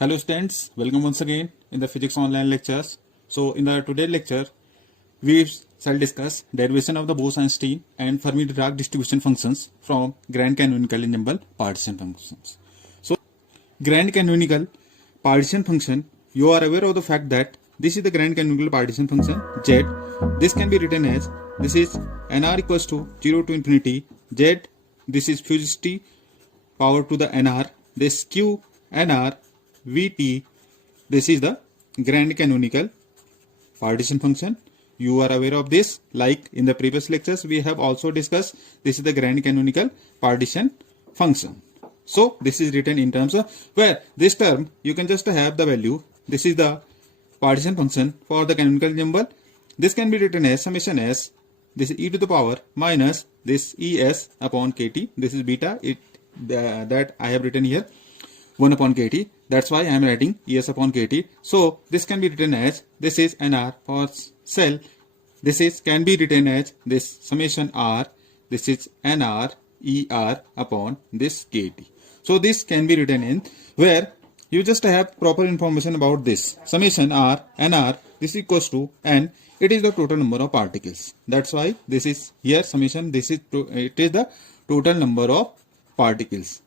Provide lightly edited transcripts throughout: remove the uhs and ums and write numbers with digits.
Hello students, welcome once again in the physics online lectures. So in the today's lecture, we shall discuss derivation of the Bose Einstein and Fermi Dirac distribution functions from grand canonical ensemble partition functions. So grand canonical partition function, you are aware of the fact that this is the grand canonical partition function z. This can be written as, this is nr equals to 0 to infinity z, this is fugacity power to the nr, this q nr Vt, this is the grand canonical partition function. You are aware of this, like in the previous lectures we have also discussed, this is the grand canonical partition function. So this is written in terms of where this term you can just have the value, this is the partition function for the canonical ensemble. This can be written as summation s, this is e to the power minus this es upon kt, this is beta, that I have written here 1 upon kt. That's why I am writing es upon kt. So this can be written as, this is nr for cell, this is can be written as this summation r, this is nr er upon this kt. So this can be written in where you just have proper information about this summation r nr, this equals to n, it is the total number of particles. That's why this is here summation, this is it is the total number of particles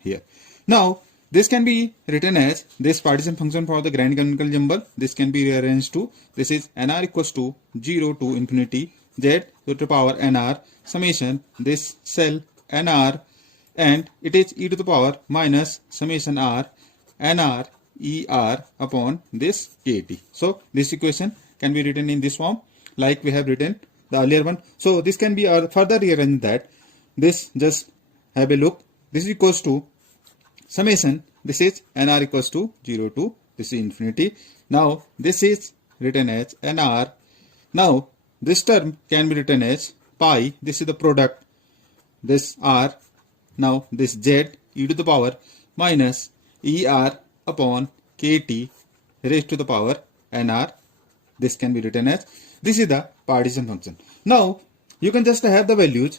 here. Now this can be written as this partition function for the grand canonical ensemble. This can be rearranged to, this is nr equals to 0 to infinity z to the power nr summation this cell nr, and it is e to the power minus summation r nr er upon this kt. So this equation can be written in this form like we have written the earlier one. So this can be further rearranged that this, just have a look, this is equals to summation, this is nr equals to 0 to this is infinity. Now this is written as nr. Now this term can be written as pi, this is the product, this r, now this z e to the power minus er upon kt raised to the power nr. This can be written as, this is the partition function. Now you can just have the values,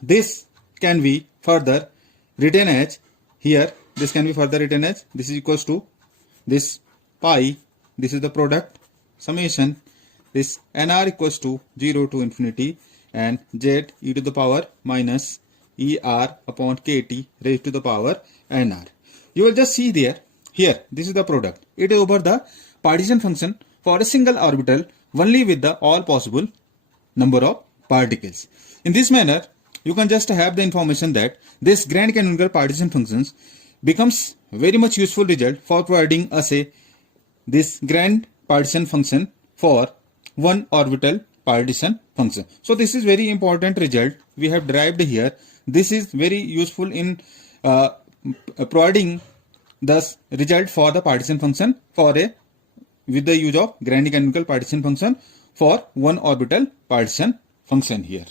this can be further written as, here this can be further written as, this is equals to this pi, this is the product, summation, this nr equals to 0 to infinity and z e to the power minus er upon kt raised to the power nr. You will just see there, here this is the product, it is over the partition function for a single orbital only with the all possible number of particles. In this manner you can just have the information that this grand canonical partition functions becomes very much useful result for providing us this grand partition function for one orbital partition function. So this is very important result we have derived here. This is very useful in providing the result for the partition function for with the use of grand canonical partition function for one orbital partition function here.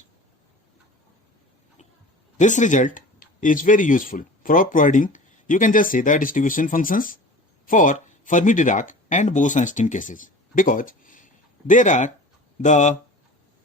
This result is very useful for providing, you can just say, the distribution functions for Fermi Dirac and Bose Einstein cases, because there are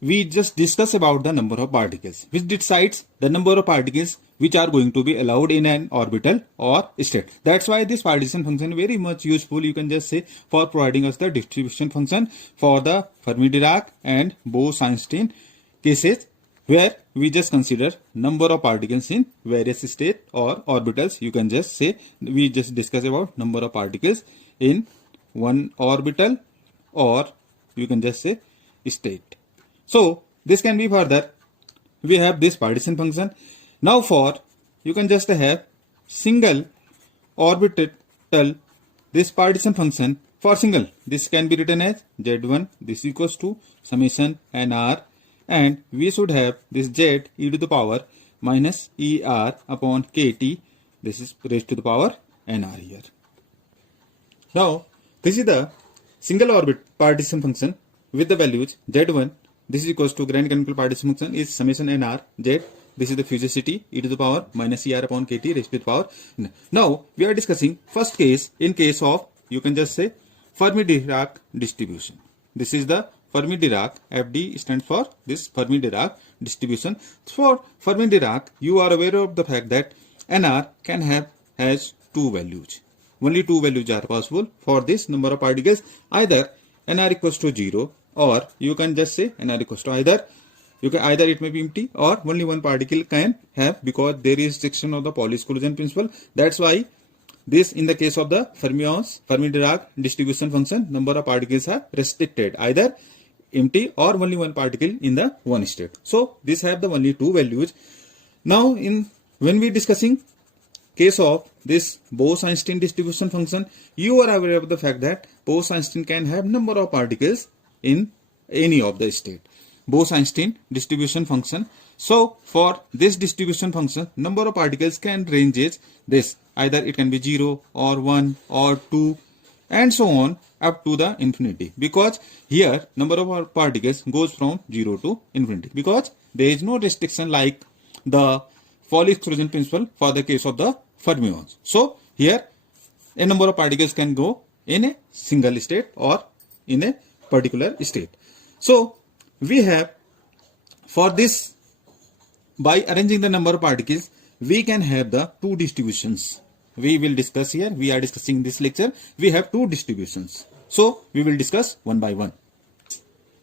we just discuss about the number of particles which decides the number of particles which are going to be allowed in an orbital or state. That's why this partition function is very much useful, you can just say, for providing us the distribution function for the Fermi Dirac and Bose Einstein cases, where we just consider number of particles in various state or orbitals. You can just say we just discuss about number of particles in one orbital, or you can just say state. So this can be further, we have this partition function. Now for, you can just have single orbital, this partition function for single, this can be written as z1, this equals to summation nr, and we should have this z e to the power minus er upon kt, this is raised to the power nr here. Now this is the single orbit partition function with the values z1, this is equals to grand canonical partition function is summation nr z, this is the fugacity e to the power minus er upon kt raised to the power. Now we are discussing first case in case of, you can just say, Fermi Dirac distribution. This is the Fermi Dirac, FD stands for this Fermi Dirac distribution. For Fermi Dirac, you are aware of the fact that nr has two values. only two values are possible for this number of particles. Either nr equals to 0, or you can just say nr equals to either it may be empty or only one particle can have, because there is restriction of the Pauli exclusion principle. That's why this, in the case of the fermions, Fermi Dirac distribution function, number of particles are restricted, either empty or only one particle in the one state. So this have the only two values. Now when we discussing case of this Bose Einstein distribution function, you are aware of the fact that Bose Einstein can have number of particles in any of the state. Bose Einstein distribution function. So for this distribution function, number of particles can ranges this, either it can be 0 or 1 or 2 and so on up to the infinity, because here number of particles goes from 0 to infinity, because there is no restriction like the Pauli exclusion principle for the case of the fermions. So here a number of particles can go in a single state or in a particular state. So we have, for this, by arranging the number of particles, we can have the two distributions. We will discuss here, we are discussing this lecture, we have two distributions. So we will discuss one by one.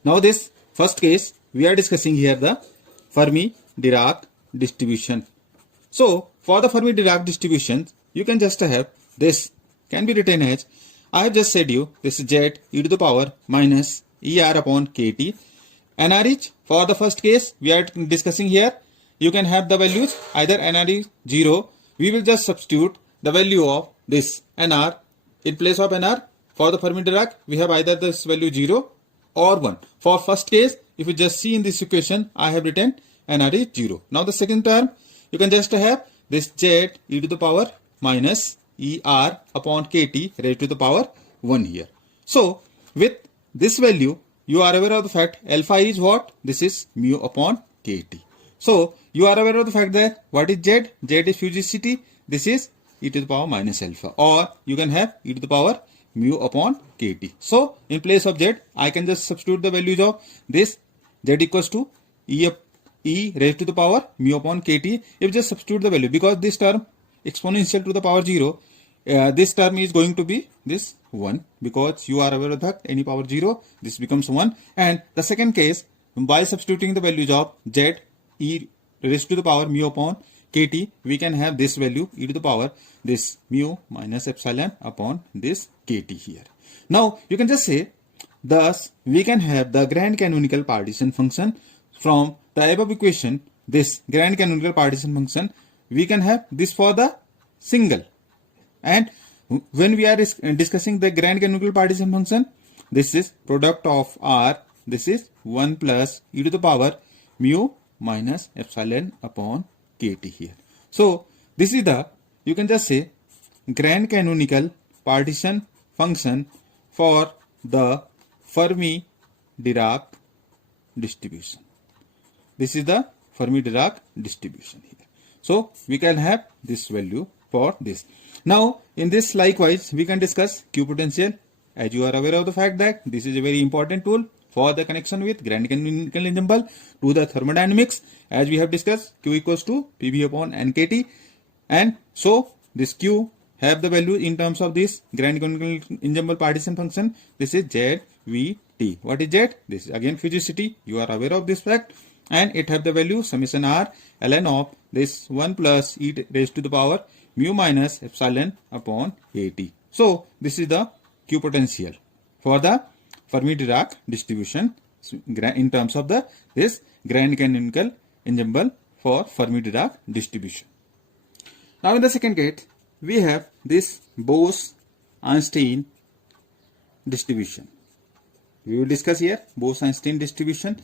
Now this first case, we are discussing here the Fermi Dirac distribution. So for the Fermi Dirac distribution, you can just have this, can be written as, I have just said you, this is z e to the power minus er upon kt. nr is, for the first case we are discussing here, you can have the values, either nr is 0, we will just substitute the value of this nr in place of nr. For the Fermi Dirac, we have either this value 0 or 1. For first case, if you just see in this equation, I have written nr is 0. Now the second term, you can just have this z e to the power minus er upon kt raised to the power 1 here. So with this value, you are aware of the fact alpha is what? This is mu upon kt. So you are aware of the fact that what is z? Z is fugacity. This is e to the power minus alpha, or you can have e to the power mu upon kt. So in place of z, I can just substitute the values of this z equals to e raised to the power mu upon kt. If just substitute the value, because this term exponential to the power 0, this term is going to be this 1, because you are aware of that any power 0, this becomes 1. And the second case, by substituting the values of z e raised to the power mu upon kt, we can have this value e to the power this mu minus epsilon upon this kt here. Now you can just say, thus we can have the grand canonical partition function. From the above equation, this grand canonical partition function, we can have this for the single. And when we are discussing the grand canonical partition function, this is product of r, this is 1 plus e to the power mu minus epsilon upon kt here. So this is the, you can just say, grand canonical partition function for the Fermi Dirac distribution. This is the Fermi Dirac distribution here. So we can have this value for this. Now in this likewise, we can discuss Q potential. As you are aware of the fact that this is a very important tool for the connection with grand canonical ensemble to the thermodynamics. As we have discussed, Q equals to PV upon NKT. And so this Q have the value in terms of this grand canonical ensemble partition function. This is ZVT. What is Z? This is again fugacity. You are aware of this fact. And it have the value summation r ln of this 1 plus e raised to the power mu minus epsilon upon at. So this is the Q potential for the Fermi Dirac distribution in terms of the this grand canonical ensemble for Fermi Dirac distribution. Now in the second case, we have this Bose Einstein distribution. We will discuss here Bose Einstein distribution.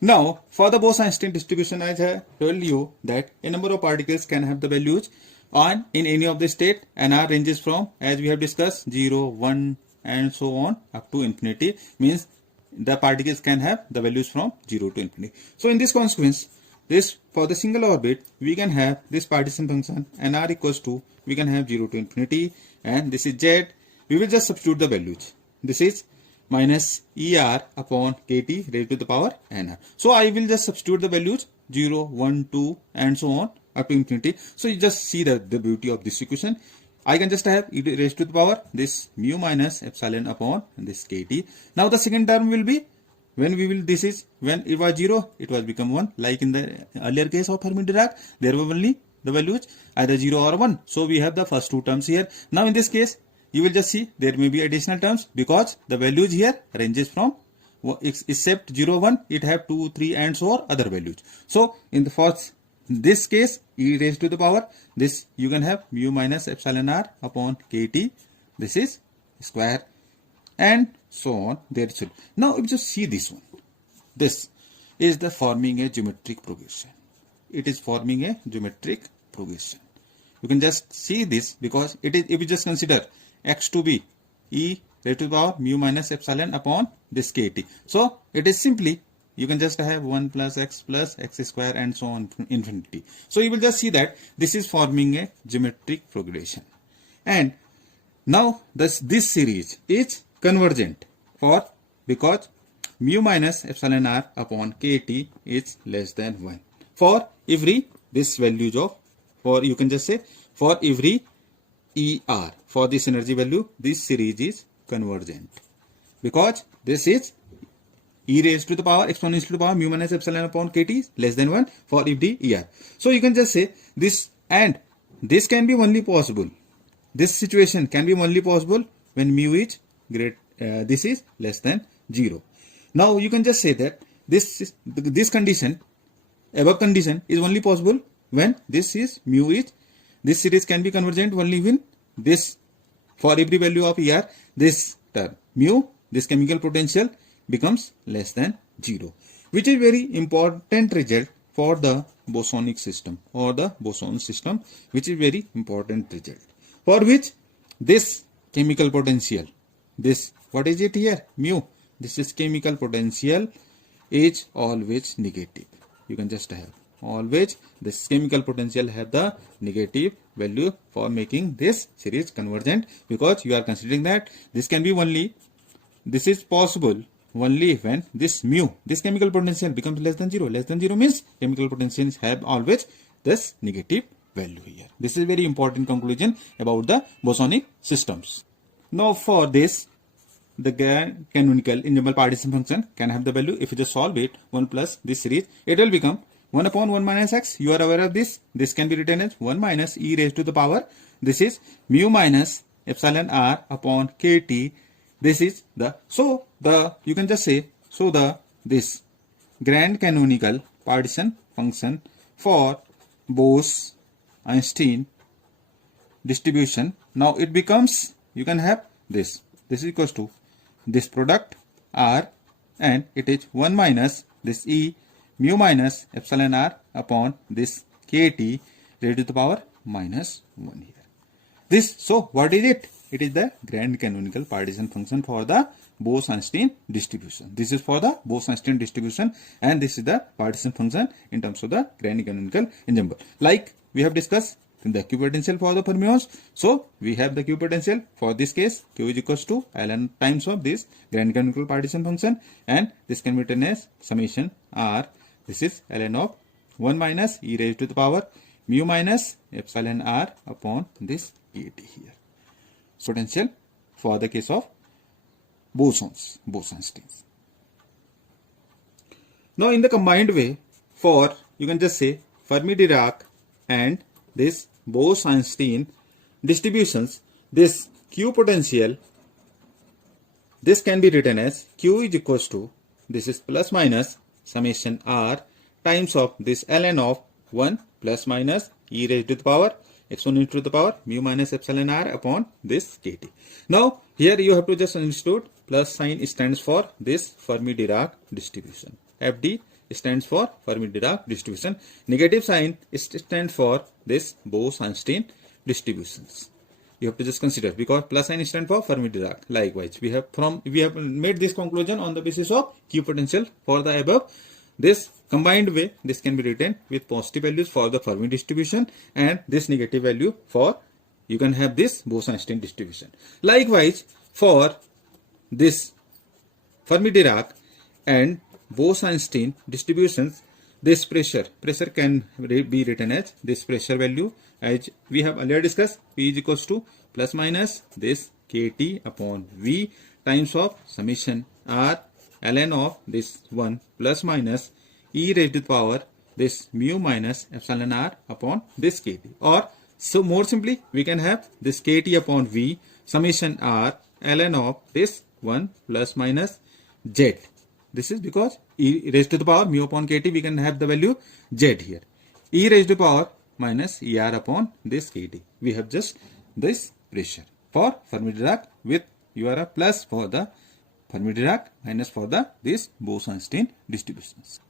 Now for the Bose Einstein distribution, as I told you that a number of particles can have the values on in any of the state, and r ranges from, as we have discussed, 0, 1 and so on up to infinity, means the particles can have the values from 0 to infinity. So in this consequence, this for the single orbit, we can have this partition function and r equals to, we can have 0 to infinity, and this is z. We will just substitute the values. This is minus er upon kt raised to the power nr. So I will just substitute the values 0, 1, 2 and so on up to infinity. So you just see the beauty of this equation. I can just have e raised to the power this mu minus epsilon upon this kt. Now the second term will be when it was 0, it was become 1. Like in the earlier case of Fermi Dirac, there were only the values either 0 or 1. So we have the first two terms here. Now in this case, you will just see there may be additional terms because the values here ranges from except 0, 1, it have 2, 3 and so on other values. So in the first, this case, e raised to the power, this you can have mu minus epsilon r upon kt. This is square and so on. There should. Now if you just see this one, this is the forming a geometric progression. It is forming a geometric progression. You can just see this because it is, if you just consider x to be e raised to the power mu minus epsilon upon this kt. So it is simply, you can just have 1 plus x square and so on infinity. So you will just see that this is forming a geometric progression. And now this series is convergent because mu minus epsilon r upon kt is less than 1. For every this values of, for you can just say for every er, for this energy value, this series is convergent because this is e raised to the power exponential to the power mu minus epsilon upon kt is less than 1 for every er. So you can just say this, and this can be only possible. This situation can be only possible when mu is this is less than 0. Now you can just say that this condition, above condition, is only possible when this series can be convergent only when this, for every value of er, this term mu, this chemical potential becomes less than 0, which is very important result for the bosonic system or the boson system, which is very important result, for which this chemical potential, this, what is it here, mu, this is chemical potential is always negative. You can just have always this chemical potential have the negative value for making this series convergent, because you are considering that this can be only, this is possible only when this mu, this chemical potential becomes less than 0. Less than 0 means chemical potentials have always this negative value here. This is very important conclusion about the bosonic systems. Now for this, the canonical ensemble partition function can have the value, if you just solve it, 1 plus this series, it will become 1 upon 1 minus x. You are aware of this. This can be written as 1 minus e raised to the power. This is mu minus epsilon r upon kt. This is the, so the, you can just say, so the, this grand canonical partition function for Bose Einstein distribution. Now it becomes, you can have this is equals to this product r, and it is 1 minus this e mu minus epsilon r upon this kt raised to the power minus 1 here. This, so what is it? It is the grand canonical partition function for the Bose Einstein distribution. This is for the Bose Einstein distribution, and this is the partition function in terms of the grand canonical ensemble. Like we have discussed in the Q potential for the fermions. So we have the Q potential for this case, Q is equals to ln times of this grand canonical partition function, and this can be written as summation r. This is ln of 1 minus e raised to the power mu minus epsilon r upon this kt here. Potential for the case of bosons, Bose Einsteins. Now in the combined way, for, you can just say Fermi Dirac and this Bose Einstein distributions, this Q potential, this can be written as Q is equals to, this is plus minus summation r times of this ln of 1 plus minus e raised to the power exponential to the power mu minus epsilon r upon this kt. Now here you have to just understood plus sign stands for this Fermi Dirac distribution. FD stands for Fermi Dirac distribution. Negative sign stands for this Bose Einstein distributions. You have to just consider, because plus sign stands for Fermi Dirac. Likewise, we have made this conclusion on the basis of Q potential for the above. This combined way, this can be written with positive values for the Fermi distribution and this negative value for, you can have this Bose Einstein distribution. Likewise, for this Fermi Dirac and Bose Einstein distributions, this pressure can be written as this pressure value, as we have earlier discussed. P is equals to plus minus this kT upon V times of summation R ln of this 1 plus minus e raised to the power this mu minus epsilon r upon this kT. Or so more simply we can have this kT upon V summation r ln of this 1 plus minus z. This is because e raised to the power mu upon kT, we can have the value z here. E raised to the power minus er upon this kT. We have just this pressure for Fermi Dirac, with you are a plus for the Fermi Dirac, minus for the this Bose Einstein distributions.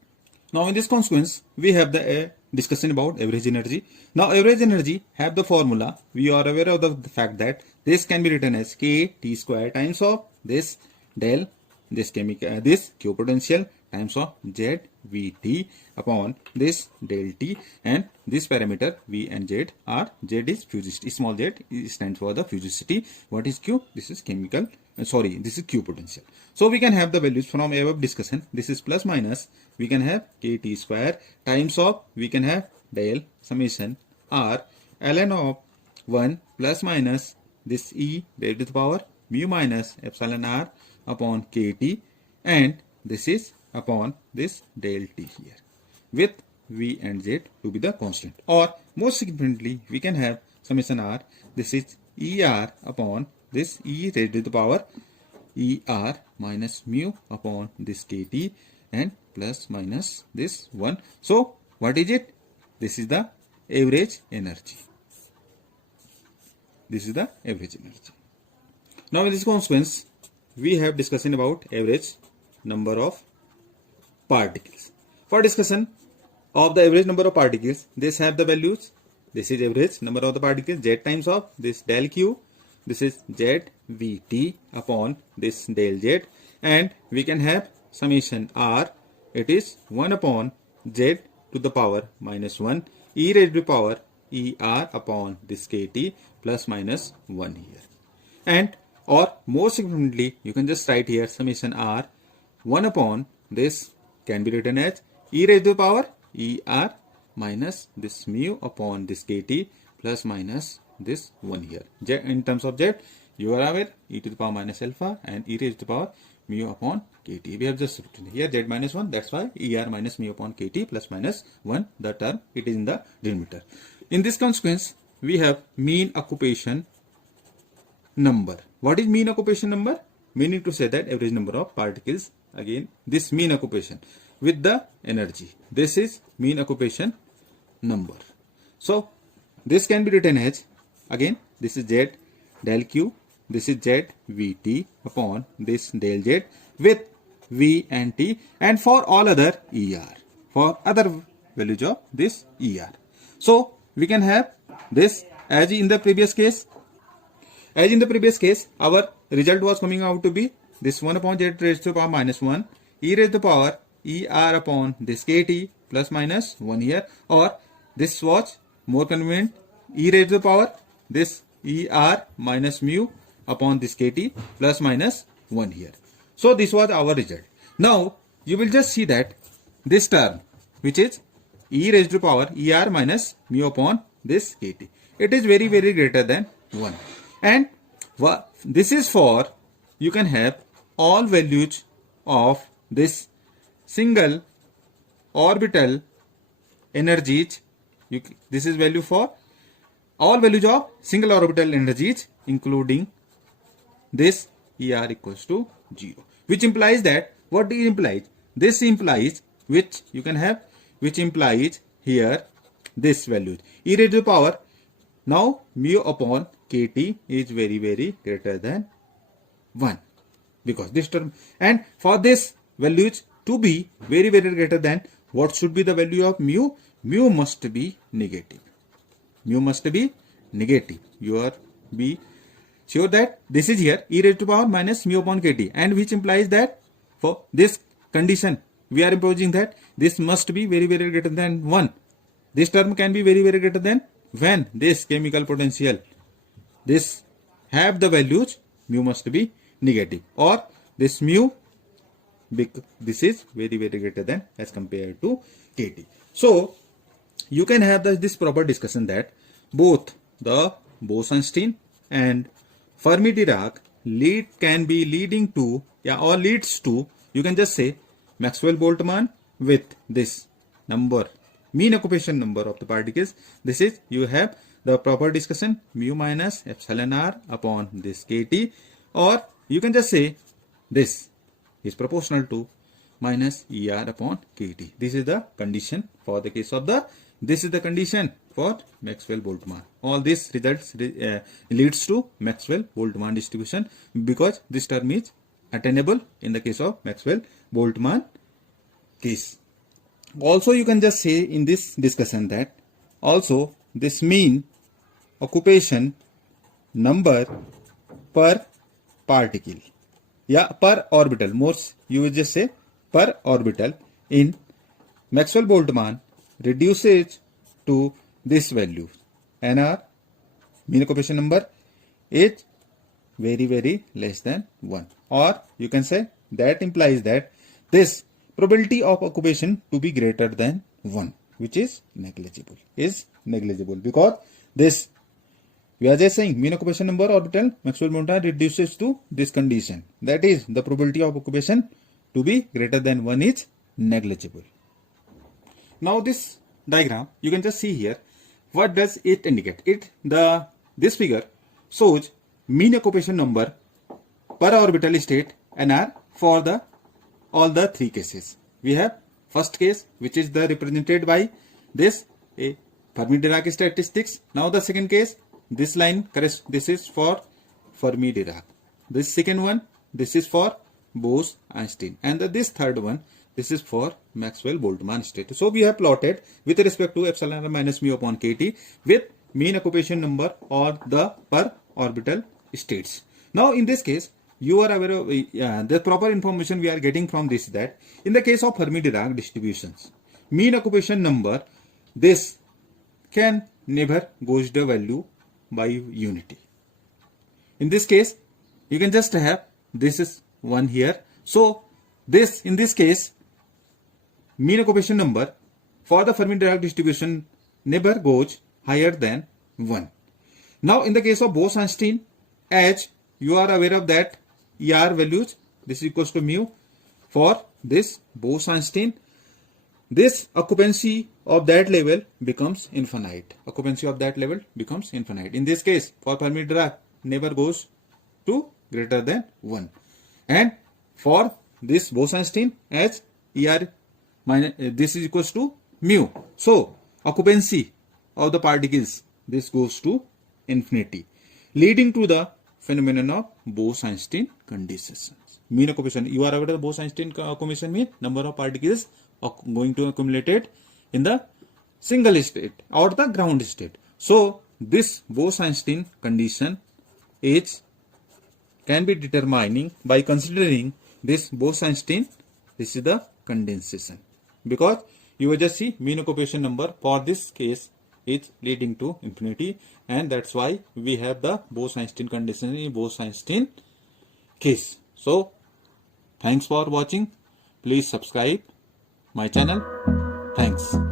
Now in this consequence we have the discussion about average energy. Now average energy have the formula. We are aware of the fact that this can be written as k T square times of this del this chemical this Q potential times of Z Vt upon this del T, and this parameter V and Z are, Z is fusicity, small z stands for the fusicity. What is Q? This is chemical, this is Q potential. So we can have the values from above discussion. This is plus minus, we can have kT square times of, we can have del summation R ln of 1 plus minus this E raised to the power mu minus epsilon r upon kT, and this is upon this del T here, with V and Z to be the constant. Or more significantly we can have summation R, this is ER upon this E raised to the power ER minus mu upon this kT, and plus minus this 1. So what is it? This is the average energy. This is the average energy. Now in this consequence we have discussion about average number of particles. For discussion of the average number of particles, this have the values. This is average number of the particles, Z times of this del Q, this is Z Vt upon this del Z, and we can have summation R, it is 1 upon Z to the power minus 1 e raised to the power ER upon this kT plus minus 1 here. And or more significantly you can just write here summation R 1 upon this can be written as e raised to the power ER minus this mu upon this kT plus minus this 1 here. Z, in terms of Z you are aware e to the power minus alpha and e raised to the power mu upon kT. We have just written here Z minus 1, that's why ER minus mu upon kT plus minus 1, the term it is in the denominator. In this consequence we have mean occupation number. What is mean occupation number? Meaning to say that average number of particles, again this mean occupation with the energy, this is mean occupation number. So this can be written as, again this is Z del Q, this is Z Vt upon this del Z with V and T, and for all other ER, for other values of this ER. So we can have this as in the previous case. As in the previous case, our result was coming out to be this 1 upon Z raised to the power minus 1 e raised to the power ER upon this kT plus minus 1 here, or this was more convenient e raised to the power this ER minus mu upon this kT plus minus 1 here. So this was our result. Now you will just see that this term which is e raised to the power ER minus mu upon this kT, it is very greater than 1. And this is for, you can have all values of this single orbital energies. This is value for all values of single orbital energies including this ER equals to 0. Which implies that, what it implies? This implies, which you can have, which implies here this value e raised to the power, now mu upon kT is very greater than 1, because this term, and for this values to be very greater than, what should be the value of mu? Mu must be negative. Mu must be negative. You are be sure that this is here e raised to power minus mu upon kT, and which implies that for this condition we are imposing that this must be very greater than 1. This term can be very greater than when this chemical potential, this have the values mu must be negative, or this mu, this is very greater than as compared to kT. So you can have this proper discussion that both the Bose Einstein and Fermi Dirac can be leading to, or leads to, you can just say Maxwell-Boltzmann with this number, mean occupation number of the particles. This is, you have the proper discussion, mu minus epsilon r upon this kT, or you can just say this is proportional to minus ER upon kT. This is the condition for the case of this is the condition for Maxwell-Boltzmann. All this results leads to Maxwell-Boltzmann distribution, because this term is attainable in the case of Maxwell-Boltzmann case. Also, you can just say in this discussion that also this mean occupation number per particle, per orbital, more you will just say per orbital in Maxwell-Boltzmann reduces to this value, nr, mean occupation number, is very less than 1, or you can say that implies that this probability of occupation to be greater than 1, which is negligible, because this, we are just saying mean occupation number orbital Maxwell-Boltzmann reduces to this condition, that is the probability of occupation to be greater than 1 is negligible. Now this diagram, you can just see here, what does it indicate? This figure shows mean occupation number per orbital state nr for all the three cases. We have first case, which is represented by this Fermi Dirac statistics. Now the second case, this line, this is for Fermi Dirac. This second one, this is for Bose Einstein, and this third one, this is for Maxwell-Boltzmann state. So we have plotted with respect to epsilon r minus mu upon kT with mean occupation number or the per orbital states. Now in this case, you are aware of the proper information we are getting from this, that in the case of Fermi Dirac distributions, mean occupation number, this can never goes the value by unity. In this case, you can just have, this is 1 here. So this, in this case, mean occupation number for the Fermi Dirac distribution never goes higher than 1. Now in the case of Bose Einstein, as you are aware of that ER values, this is equals to mu for this Bose Einstein, this occupancy of that level becomes infinite. In this case, for Fermi Dirac never goes to greater than 1, and for this Bose Einstein, as ER minus this is equals to mu, so occupancy of the particles, this goes to infinity, leading to the phenomenon of Bose Einstein condensations. Mean occupation, you are aware of the Bose Einstein occupation mean number of particles going to accumulated in the single state or the ground state. So this Bose Einstein condition can be determining by considering this Bose Einstein, this is the condensation, because you will just see mean occupation number for this case is leading to infinity, and that's why we have the Bose Einstein condensation in Bose Einstein case. So thanks for watching. Please subscribe my channel. Thanks.